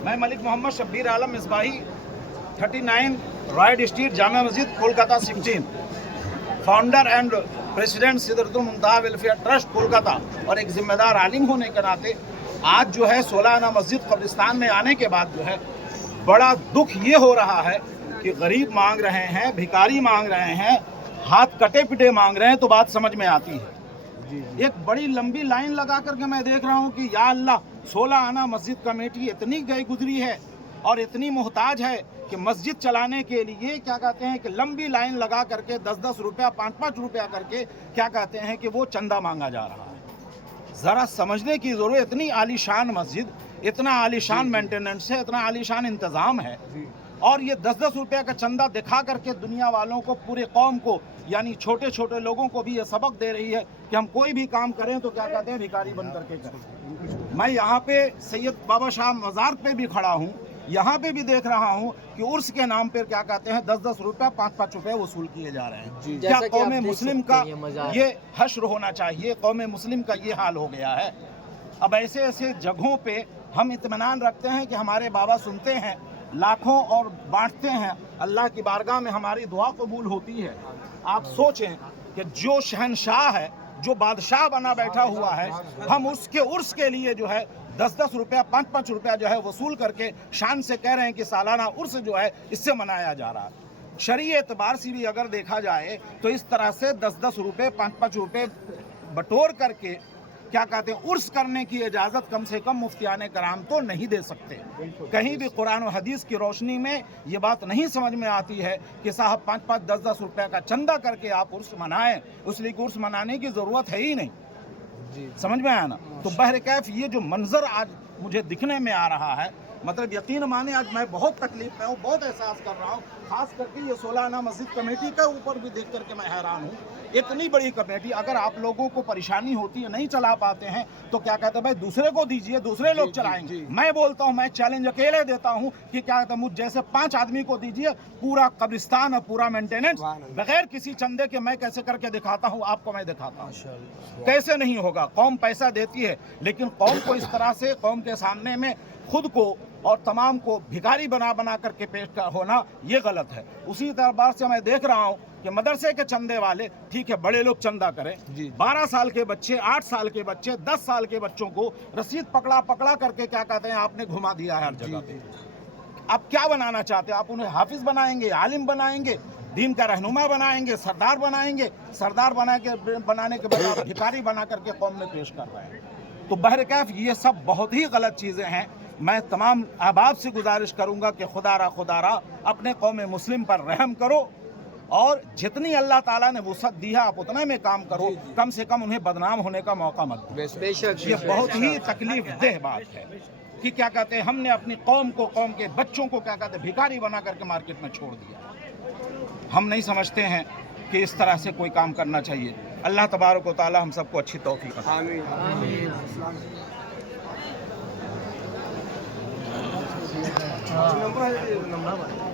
मैं मलिक मोहम्मद शब्बीर आलम मिसबाही 39 राइड street Jama Masjid Kolkata 16 founder and president Sidratul Muntaha welfare trust Kolkata और एक जिम्मेदार आलिम होने के नाते आज जो है 16 आना मस्जिद कब्रिस्तान में आने के बाद जो है बड़ा दुख ये हो रहा है कि गरीब मांग रहे हैं, भिखारी मांग रहे हैं, हाथ कटे पिटे मांग रहे हैं, तो बात समझ में आती है। एक बड़ी लंबी लाइन लगा करके मैं देख रहा हूँ कि या अल्लाह 16 आना मस्जिद कमेटी इतनी गई गुजरी है और इतनी मोहताज है कि मस्जिद चलाने के लिए क्या कहते हैं कि लंबी लाइन लगा करके 10-10 रुपया 5-5 रुपया करके क्या कहते हैं कि वो चंदा मांगा जा रहा है। ज़रा समझने की ज़रूरत, इतनी आलीशान मस्जिद, इतना आलीशान मेंटेनेंस है, इतना आलीशान इंतज़ाम है, और ये 10-10 रुपया का चंदा दिखा करके दुनिया वालों को, पूरे कौम को, यानी छोटे छोटे लोगों को भी ये सबक दे रही है कि हम कोई भी काम करें तो क्या कहते हैं भिखारी बन करके करें। मैं यहाँ पे सैयद बाबा शाह मज़ार पे भी खड़ा हूँ, यहाँ पे भी देख रहा हूँ कि उर्स के नाम पर क्या कहते हैं 10-10 रुपया 5-5 रुपये वसूल किए जा रहे हैं। क्या कौम मुस्लिम का ये हश्र होना चाहिए? कौम मुस्लिम का ये हाल हो गया है। अब ऐसे ऐसे जगहों पे हम इत्मीनान रखते हैं कि हमारे बाबा सुनते हैं, लाखों और बांटते हैं, अल्लाह की बारगाह में हमारी दुआ कबूल होती है। आप सोचें कि जो शहनशाह है, जो बादशाह बना बैठा हुआ है, हम उसके उर्स के लिए जो है 10-10 रुपया 5-5 रुपया जो है वसूल करके शान से कह रहे हैं कि सालाना उर्स जो है इससे मनाया जा रहा है। शरई एतबार से भी अगर देखा जाए तो इस तरह से 10-10 रुपये 5-5 रुपये बटोर करके क्या कहते हैं उर्स करने की इजाज़त कम से कम मुफ्तियाने कराम तो नहीं दे सकते। कहीं भी कुरान और हदीस की रोशनी में ये बात नहीं समझ में आती है कि साहब 5-5 10-10 रुपये का चंदा करके आप उर्स मनाएं, उसलिए उर्स मनाने की ज़रूरत है ही नहीं। समझ में आया ना? तो बहरकैफ ये जो मंजर आज मुझे दिखने में आ रहा है, मतलब यकीन माने आज मैं बहुत तकलीफ में हूँ, बहुत एहसास कर रहा हूँ। खास करके ये 16 आना मस्जिद कमेटी के ऊपर भी देख करके मैं हैरान हूँ। इतनी बड़ी कमेटी, अगर आप लोगों को परेशानी होती है, नहीं चला पाते हैं, तो क्या कहते हैं भाई दूसरे को दीजिए, दूसरे लोग चलाएंगे। मैं बोलता हूँ, मैं चैलेंज अकेले देता हूँ कि क्या कहते हैं मुझ जैसे 5 आदमी को दीजिए पूरा कब्रिस्तान और पूरा मेंटेनेंस बगैर किसी चंदे के मैं कैसे करके दिखाता हूँ, आपको मैं दिखाता हूँ। कैसे नहीं होगा? कौम पैसा देती है, लेकिन कौम को इस तरह से कौम के सामने में खुद को और तमाम को भिखारी बना बना करके पेश होना ये गलत है। उसी तरह से मैं देख रहा हूँ कि मदरसे के चंदे वाले, ठीक है बड़े लोग चंदा करें, 12 साल के बच्चे, 8 साल के बच्चे, 10 साल के बच्चों को रसीद पकड़ा पकड़ा करके क्या कहते हैं आपने घुमा दिया है हर जगह पे। आप क्या बनाना चाहते हैं? आप उन्हें हाफिज बनाएंगे, आलिम बनाएंगे, दीन का रहनुमा बनाएंगे, सरदार बनाएंगे? सरदार बनाने के बाद आप भिखारी बना करके कौम में पेश कर रहे हैं। तो बहरकैफ ये सब बहुत ही गलत चीज़ें हैं। मैं तमाम अहबाब से गुजारिश करूंगा कि खुदारा अपने कौम मुस्लिम पर रहम करो और जितनी अल्लाह ताला ने वुसअत दी है आप उतने में काम करो, कम से कम उन्हें बदनाम होने का मौका मत दो। ये बहुत ही तकलीफ देह बात है कि क्या कहते हैं हमने अपनी कौम को, कौम के बच्चों को क्या कहते हैं भिखारी बना करके मार्केट में छोड़ दिया। हम नहीं समझते हैं कि इस तरह से कोई काम करना चाहिए। अल्लाह तबारक व तआला हम सबको अच्छी तौफीक अता फरमाए। आमीन।